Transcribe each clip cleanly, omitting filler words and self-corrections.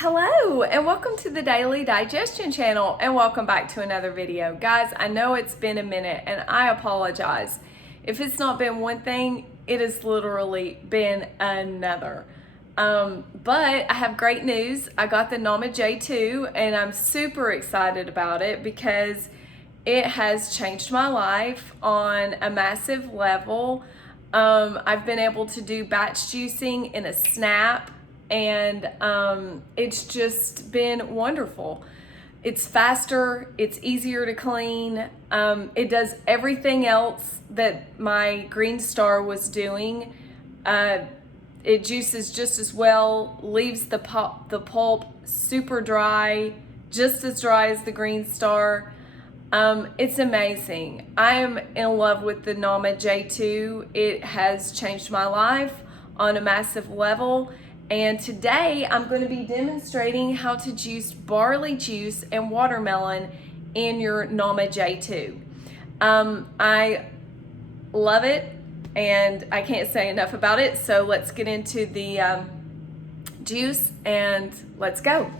Hello and welcome to the Daily Digestion channel and welcome back to another video. Guys, I know it's been a minute and I apologize. If it's not been one thing, it has literally been another. But I have great news. I got the Nama J2 and I'm super excited about it because it has changed my life on a massive level. I've been able to do batch juicing in a snap. And it's just been wonderful. It's faster, it's easier to clean. It does everything else that my Green Star was doing. It juices just as well, leaves the pulp super dry, just as dry as the Green Star. It's amazing. I am in love with the Nama J2. It has changed my life on a massive level. And today I'm going to be demonstrating how to juice barley juice and watermelon in your Nama J2. I love it and I can't say enough about it. So let's get into the juice and let's go.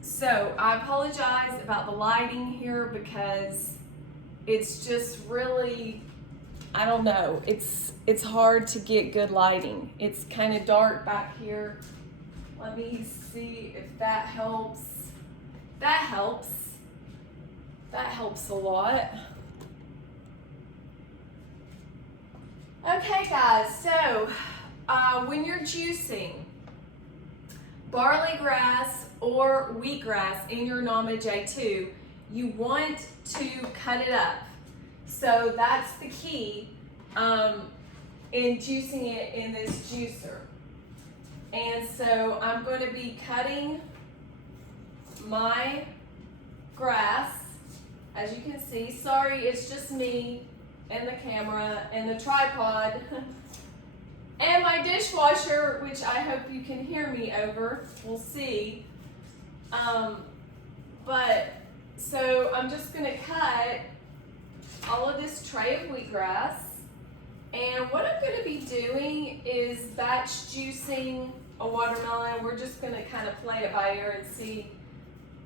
So I apologize about the lighting here because it's just really, I don't know, it's hard to get good lighting. It's kind of dark back here. Let me see if that helps. That helps. That helps a lot. Okay guys, so when you're juicing barley grass or wheatgrass in your Nama J2, you want to cut it up. So that's the key in juicing it in this juicer. And so I'm going to be cutting my grass, as you can see. Sorry, it's just me and the camera and the tripod and my dishwasher, which I hope you can hear me over. We'll see. But so I'm just going to cut all of this tray of wheatgrass, and what I'm going to be doing is batch juicing a watermelon. We're just going to kind of play it by ear and see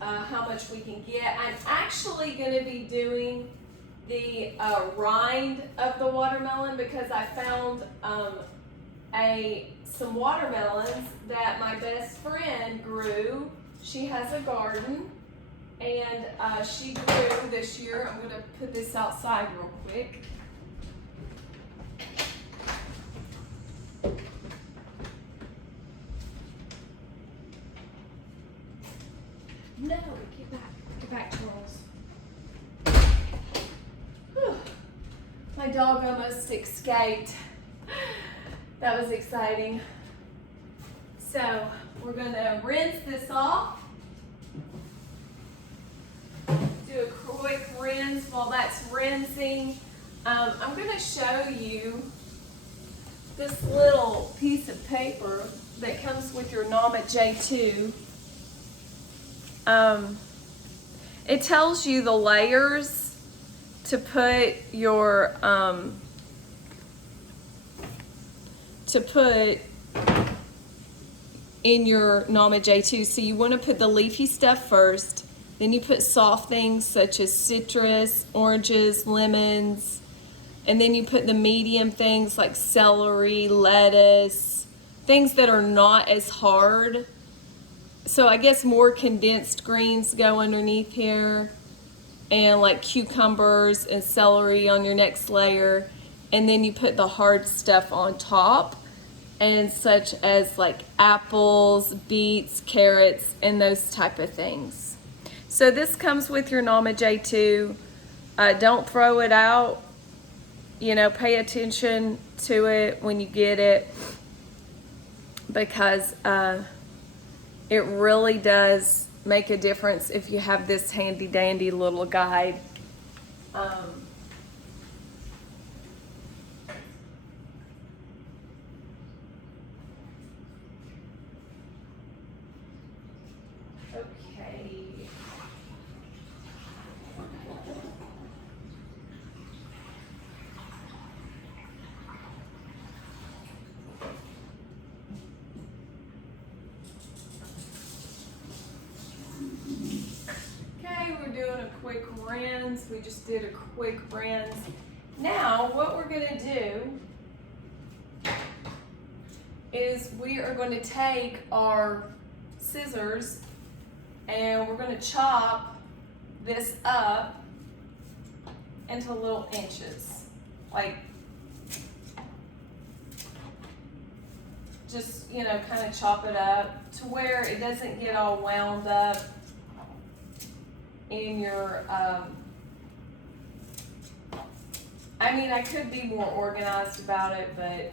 how much we can get. I'm actually going to be doing the rind of the watermelon because I found some watermelons that my best friend grew. She has a garden. And she grew this year. I'm going to put this outside real quick. No, get back. Get back, Charles. Whew. My dog almost escaped. That was exciting. So we're going to rinse this off. Do a quick rinse while that's rinsing. I'm going to show you this little piece of paper that comes with your Nama J2. It tells you the layers to put your in your Nama J2. So you want to put the leafy stuff first. Then you put soft things such as citrus, oranges, lemons, and then you put the medium things like celery, lettuce, things that are not as hard. So I guess more condensed greens go underneath here, and like cucumbers and celery on your next layer. And then you put the hard stuff on top, and such as like apples, beets, carrots, and those type of things. So this comes with your Nama J2. Don't throw it out. You know, pay attention to it when you get it because it really does make a difference if you have this handy dandy little guide. rinse. We just did a quick rinse. Now, what we're gonna do is we are going to take our scissors and we're going to chop this up into little inches, like just, you know, kind of chop it up to where it doesn't get all wound up in your, I mean, I could be more organized about it, but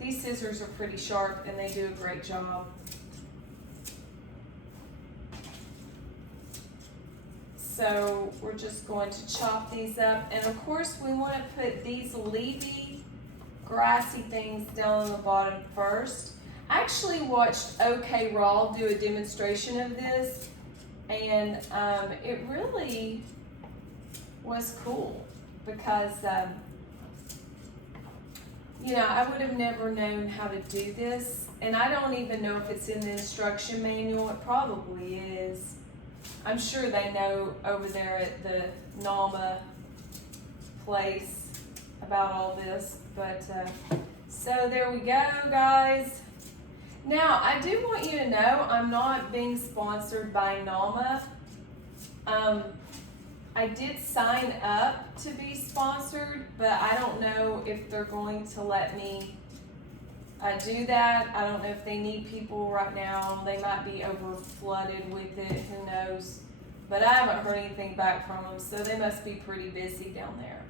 these scissors are pretty sharp and they do a great job. So we're just going to chop these up. And of course we want to put these leafy, grassy things down on the bottom first. I actually watched OK Raw do a demonstration of this, and it really was cool because you know, I would have never known how to do this, and I don't even know if it's in the instruction manual. It probably is. I'm sure they know over there at the NAMA place about all this, but so there we go, guys. Now, I do want you to know I'm not being sponsored by NAMA. I did sign up to be sponsored, but I don't know if they're going to let me do that. I don't know if they need people right now. They might be over flooded with it, who knows. But I haven't heard anything back from them, so they must be pretty busy down there.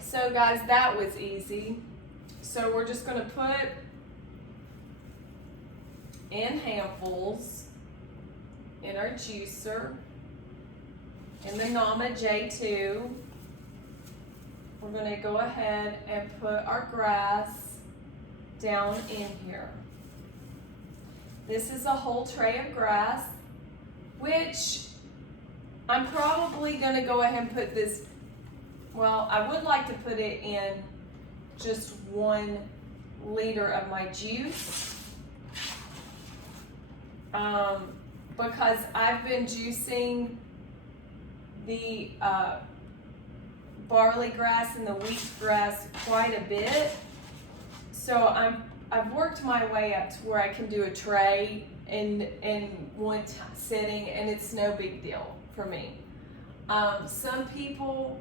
So guys, that was easy. So we're just gonna put in handfuls in our juicer. In the NAMA J2, we're going to go ahead and put our grass down in here. This is a whole tray of grass, which I'm probably going to go ahead and put this, well, I would like to put it in just 1 liter of my juice. Because I've been juicing the barley grass and the wheat grass quite a bit, so I've worked my way up to where I can do a tray in one sitting, and it's no big deal for me. Some people,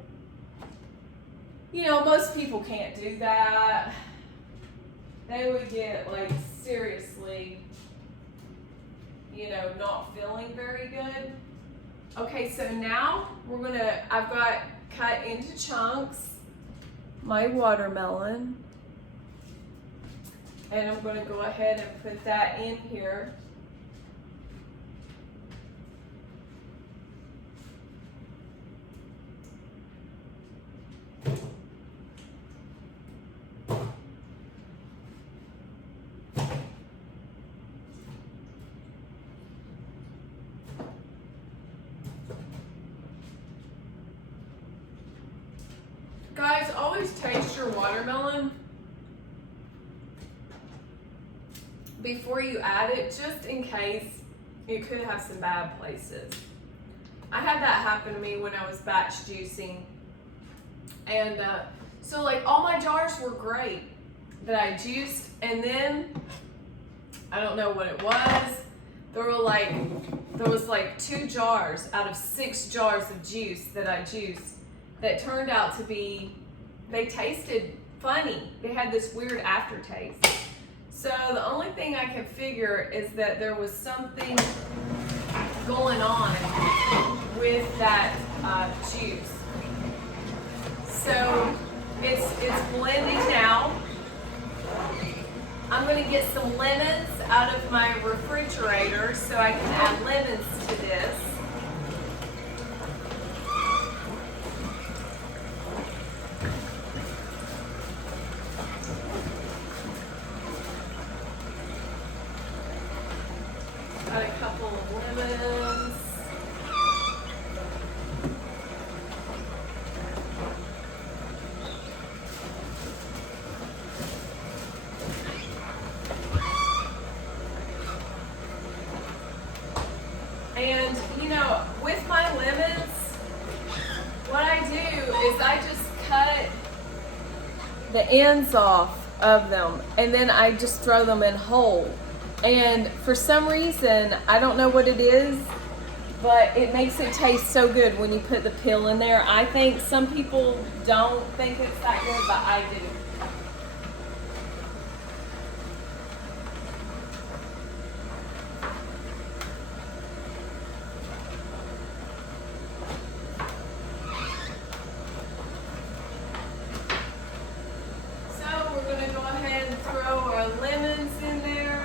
you know, most people can't do that. They would get like seriously, you know, not feeling very good. Okay, so now I've got cut into chunks my watermelon, and I'm going to go ahead and put that in here. Guys, always taste your watermelon before you add it, just in case it could have some bad places. I had that happen to me when I was batch juicing, and so like all my jars were great that I juiced, and then I don't know what it was. There was like 2 jars out of 6 jars of juice that I juiced that turned out to be, they tasted funny. They had this weird aftertaste. So the only thing I can figure is that there was something going on with that juice. So it's blending now. I'm gonna get some lemons out of my refrigerator so I can add lemons to this. Got a couple of lemons. And, you know, with my lemons, the ends off of them, and then I just throw them in whole. And for some reason, I don't know what it is, but it makes it taste so good when you put the peel in there. I think some people don't think it's that good, but I do. So we're going to go ahead and throw our lemons in there.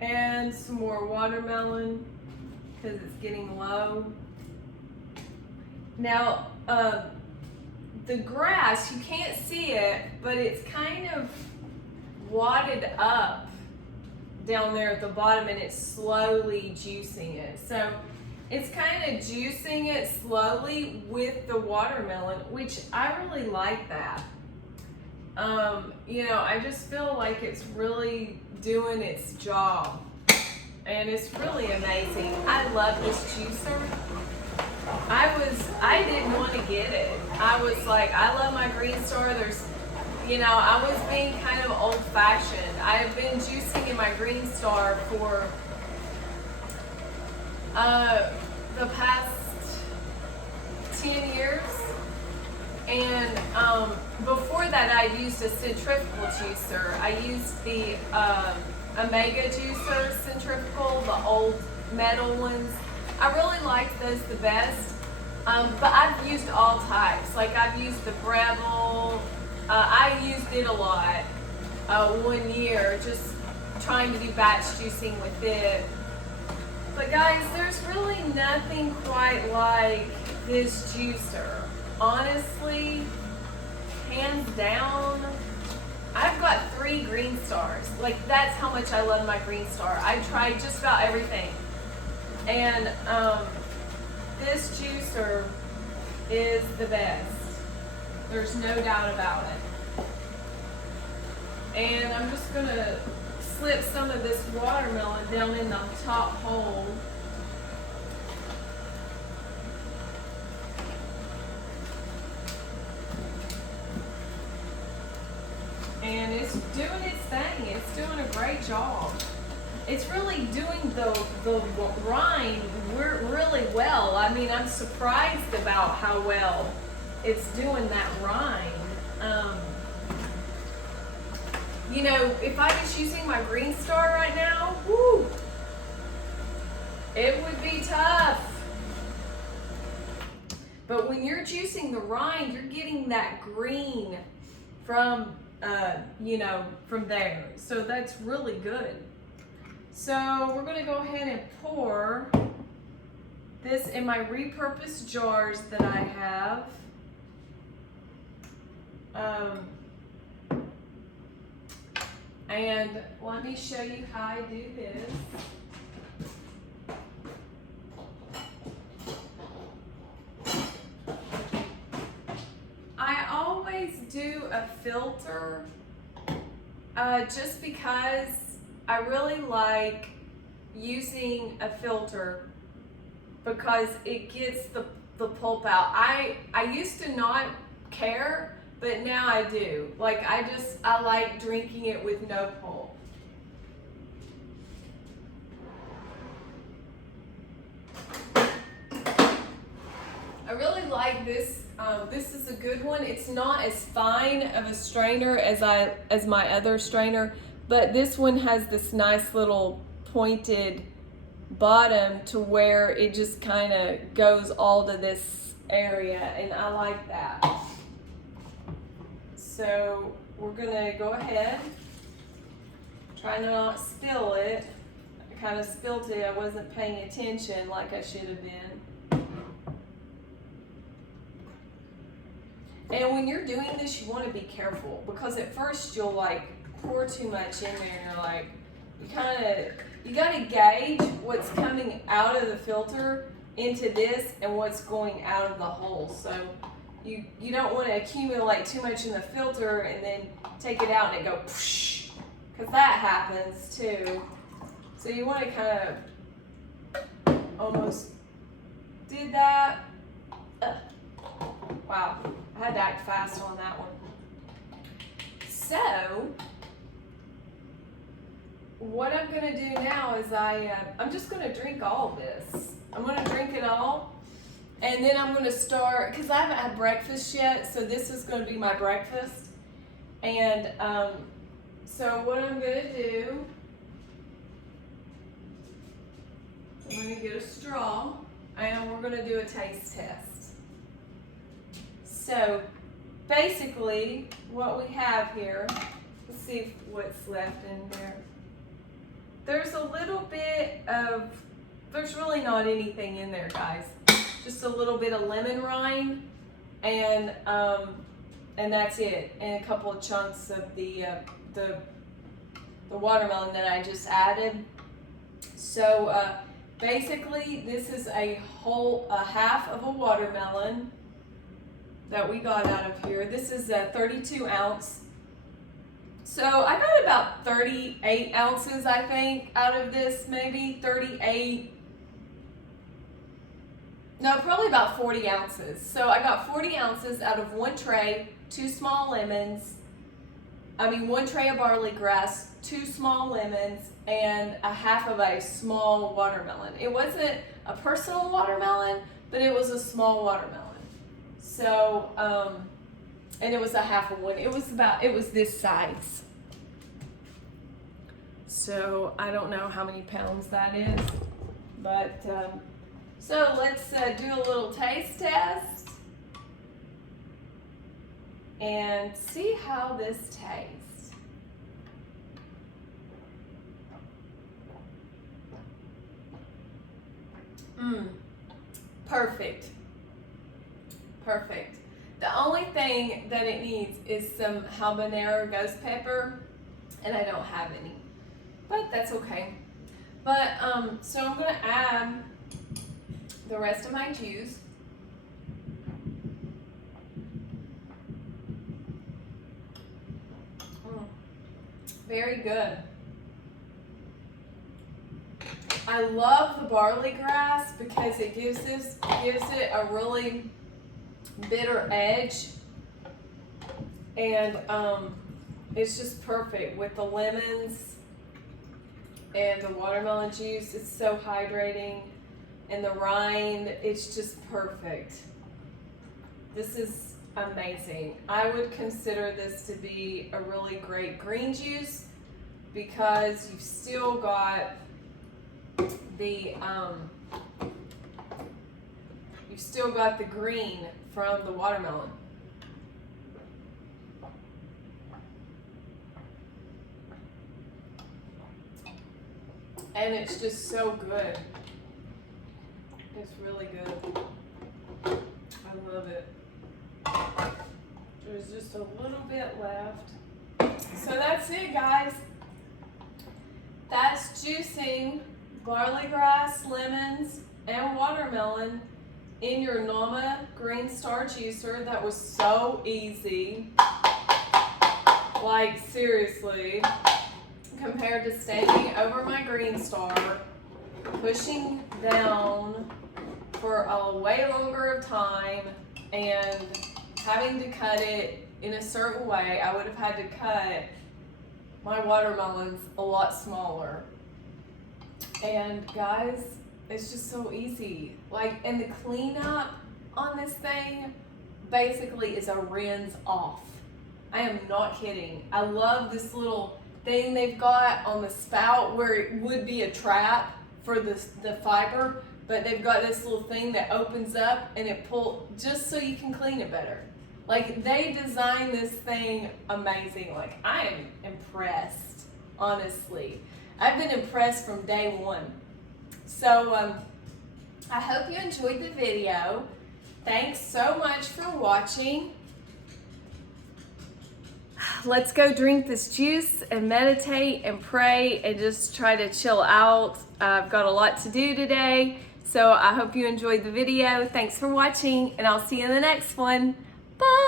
And some more watermelon because it's getting low. Now, the grass, you can't see it, but it's kind of wadded up down there at the bottom, and it's slowly juicing it. So it's kind of juicing it slowly with the watermelon, which I really like that. You know, I just feel like it's really doing its job, and it's really amazing. I love this juicer. I didn't want to get it. I was like, I love my Green Star. You know, I was being kind of old-fashioned. I have been juicing in my Green Star for the past 10 years. And before that, I used a centrifugal juicer. I used the Omega juicer centrifugal, the old metal ones. I really liked those the best. But I've used all types. Like I've used the Breville. I used it a lot 1 year, just trying to do batch juicing with it. But guys, there's really nothing quite like this juicer. Honestly, hands down, I've got 3 Green Stars. Like, that's how much I love my Green Star. I tried just about everything. And this juicer is the best. There's no doubt about it. And I'm just gonna slip some of this watermelon down in the top hole. And it's doing its thing. It's doing a great job. It's really doing the rind really well. I mean, I'm surprised about how well it's doing that rind. You know, if I was using my Green Star right now, whoo, it would be tough. But when you're juicing the rind, you're getting that green from you know, from there. So that's really good. So we're going to go ahead and pour this in my repurposed jars that I have. And let me show you how I do this. I always do a filter just because I really like using a filter because it gets the pulp out. I used to not care, but now I do. Like I like drinking it with no pulp. I really like this. This is a good one. It's not as fine of a strainer as my other strainer, but this one has this nice little pointed bottom to where it just kind of goes all to this area, and I like that. So we're gonna go ahead, try to not spill it. I kind of spilled it. I wasn't paying attention like I should have been. And when you're doing this, you want to be careful because at first you'll like pour too much in there and you're like, you got to gauge what's coming out of the filter into this and what's going out of the hole. So you don't want to accumulate too much in the filter and then take it out and it go poosh, because that happens too. So you want to kind of almost do that. Wow, I had to act fast on that one. So, what I'm gonna do now is I'm just gonna drink all this. I'm gonna drink it all, and then I'm gonna start, because I haven't had breakfast yet, so this is gonna be my breakfast. And so what I'm gonna do, I'm gonna get a straw, and we're gonna do a taste test. So basically, what we have here, let's see what's left in there. There's a little bit of, there's really not anything in there, guys. Just a little bit of lemon rind, and that's it. And a couple of chunks of the watermelon that I just added. So basically, this is a half of a watermelon that we got out of here. This is a 32 ounce. So I got about 38 ounces, I think, out of this, maybe 38. No, probably about 40 ounces. So I got 40 ounces out of one tray, 2 small lemons, one tray of barley grass, 2 small lemons, and a half of a small watermelon. It wasn't a personal watermelon, but it was a small watermelon. So, and it was a half of one. It was this size. So I don't know how many pounds that is, but so let's do a little taste test and see how this tastes. Perfect. Perfect. The only thing that it needs is some habanero ghost pepper, and I don't have any, but that's okay. But so I'm gonna add the rest of my juice. Very good. I love the barley grass because it gives it a really bitter edge, and it's just perfect with the lemons and the watermelon juice. It's so hydrating, and the rind, it's just perfect. This is amazing. I would consider this to be a really great green juice because you've still got the green from the watermelon. And it's just so good. It's really good. I love it. There's just a little bit left. So that's it, guys. That's juicing barley grass, lemons, and watermelon in your Nama Green Star juicer. That was so easy. Like, seriously. Compared to standing over my Green Star, pushing down for a way longer time, and having to cut it in a certain way. I would have had to cut my watermelons a lot smaller. And guys, it's just so easy. Like, and the cleanup on this thing basically is a rinse off. I am not kidding. I love this little thing they've got on the spout where it would be a trap for the fiber, but they've got this little thing that opens up and it pulls just so you can clean it better. Like, they designed this thing amazing. Like, I am impressed, honestly. I've been impressed from day one. So I hope you enjoyed the video. Thanks so much for watching. Let's go drink this juice and meditate and pray and just try to chill out. I've got a lot to do today, so I hope you enjoyed the video. Thanks for watching, and I'll see you in the next one. Bye.